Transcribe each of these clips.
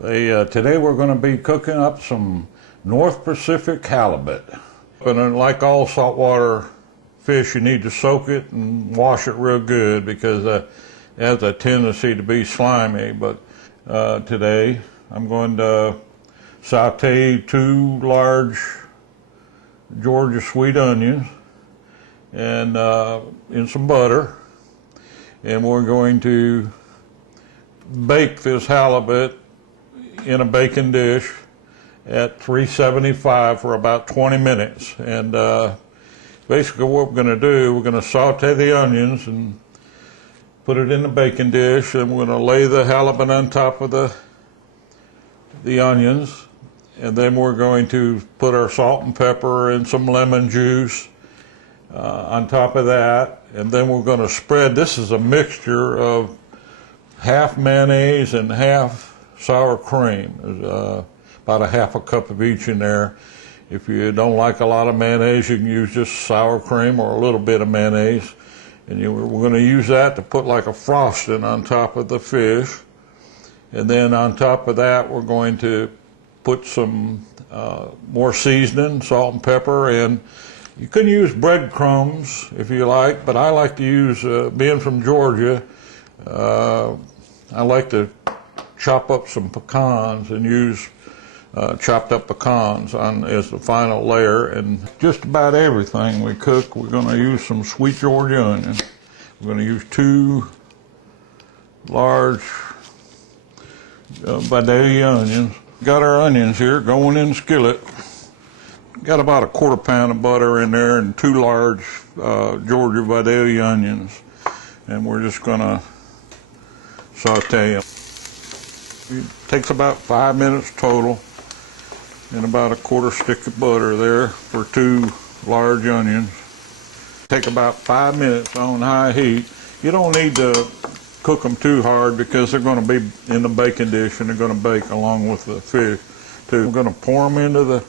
Today we're going to be cooking up some North Pacific halibut. And like all saltwater fish, you need to soak it and wash it real good because it has a tendency to be slimy. But today I'm going to saute 2 large Georgia sweet onions and in some butter, and we're going to bake this halibut in a baking dish at 375 for about 20 minutes. And basically what we're going to do, we're going to saute the onions and put it in the baking dish, and we're going to lay the halibut on top of the onions, and then we're going to put our salt and pepper and some lemon juice on top of that, and then we're going to spread. This is a mixture of half mayonnaise and half sour cream. There's about a half a cup of each in there. If you don't like a lot of mayonnaise, you can use just sour cream or a little bit of mayonnaise. And we're going to use that to put like a frosting on top of the fish. And then on top of that, we're going to put some more seasoning, salt and pepper, and you can use breadcrumbs if you like, but I like to use, being from Georgia, I like to chop up some pecans and use chopped up pecans as the final layer. And just about everything we cook, we're going to use some sweet Georgia onion. We're going to use 2 large Vidalia onions. Got our onions here going in the skillet. Got about a 1/4 pound of butter in there and 2 large Georgia Vidalia onions. And we're just going to saute them. It takes about 5 minutes total, and about a 1/4 stick of butter there for 2 large onions. Take about 5 minutes on high heat. You don't need to cook them too hard because they're going to be in the baking dish and they're going to bake along with the fish too. We're going to pour them into the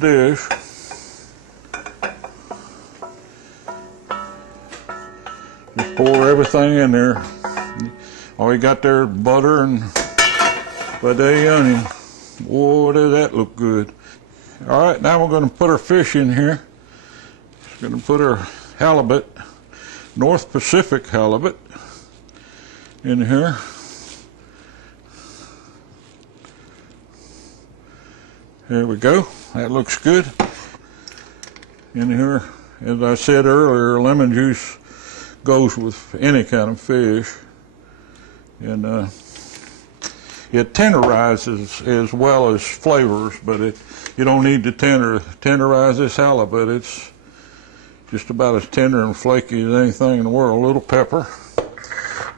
dish. Just pour everything in there. All you got there is butter and Vidalia onion. Whoa, does that look good. All right, now we're going to put our fish in here. We're going to put our halibut, North Pacific halibut, in here. There we go. That looks good. In here, as I said earlier, lemon juice goes with any kind of fish. And it tenderizes as well as flavors, but you don't need to tenderize this halibut. It's just about as tender and flaky as anything in the world. A little pepper,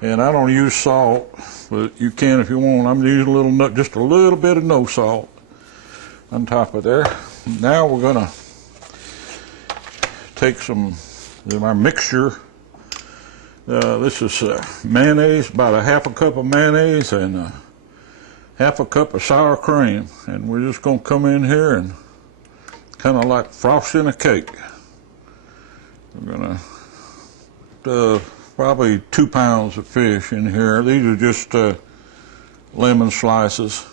and I don't use salt, but you can if you want. I'm using just a little bit of no salt on top of there. Now we're gonna take some of our mixture. This is mayonnaise, about a half a cup of mayonnaise and half a cup of sour cream. And we're just going to come in here and kind of like frosting a cake. We're going to probably 2 pounds of fish in here. These are just lemon slices.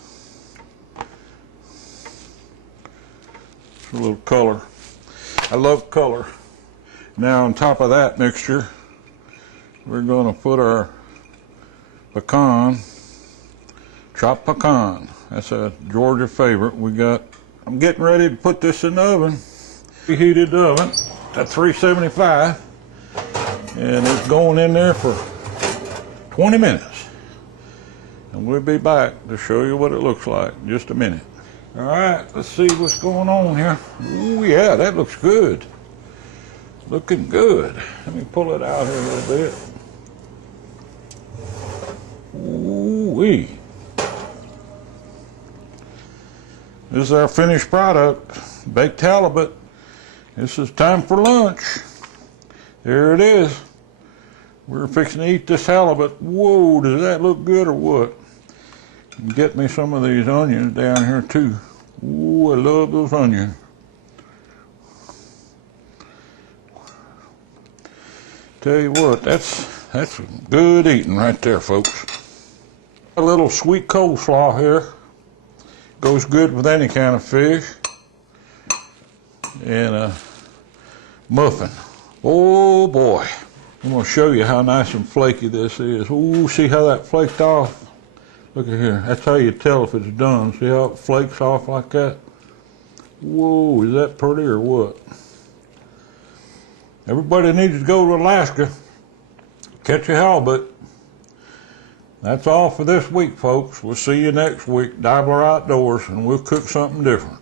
A little color. I love color. Now on top of that mixture, we're going to put our pecan, chopped pecan. That's a Georgia favorite. I'm getting ready to put this in the oven. Preheated the oven at 375, and it's going in there for 20 minutes. And we'll be back to show you what it looks like in just a minute. All right, let's see what's going on here. Ooh, yeah, that looks good. Looking good. Let me pull it out here a little bit. Ooh-wee. This is our finished product, baked halibut. This is time for lunch. There it is. We're fixing to eat this halibut. Whoa, does that look good or what? Get me some of these onions down here too. Ooh, I love those onions. Tell you what, that's good eating right there, folks. A little sweet coleslaw here. Goes good with any kind of fish. And a muffin. Oh boy. I'm going to show you how nice and flaky this is. Ooh, see how that flaked off? Look at here. That's how you tell if it's done. See how it flakes off like that? Whoa, is that pretty or what? Everybody needs to go to Alaska. Catch a halibut. That's all for this week, folks. We'll see you next week. Deibler Outdoors, and we'll cook something different.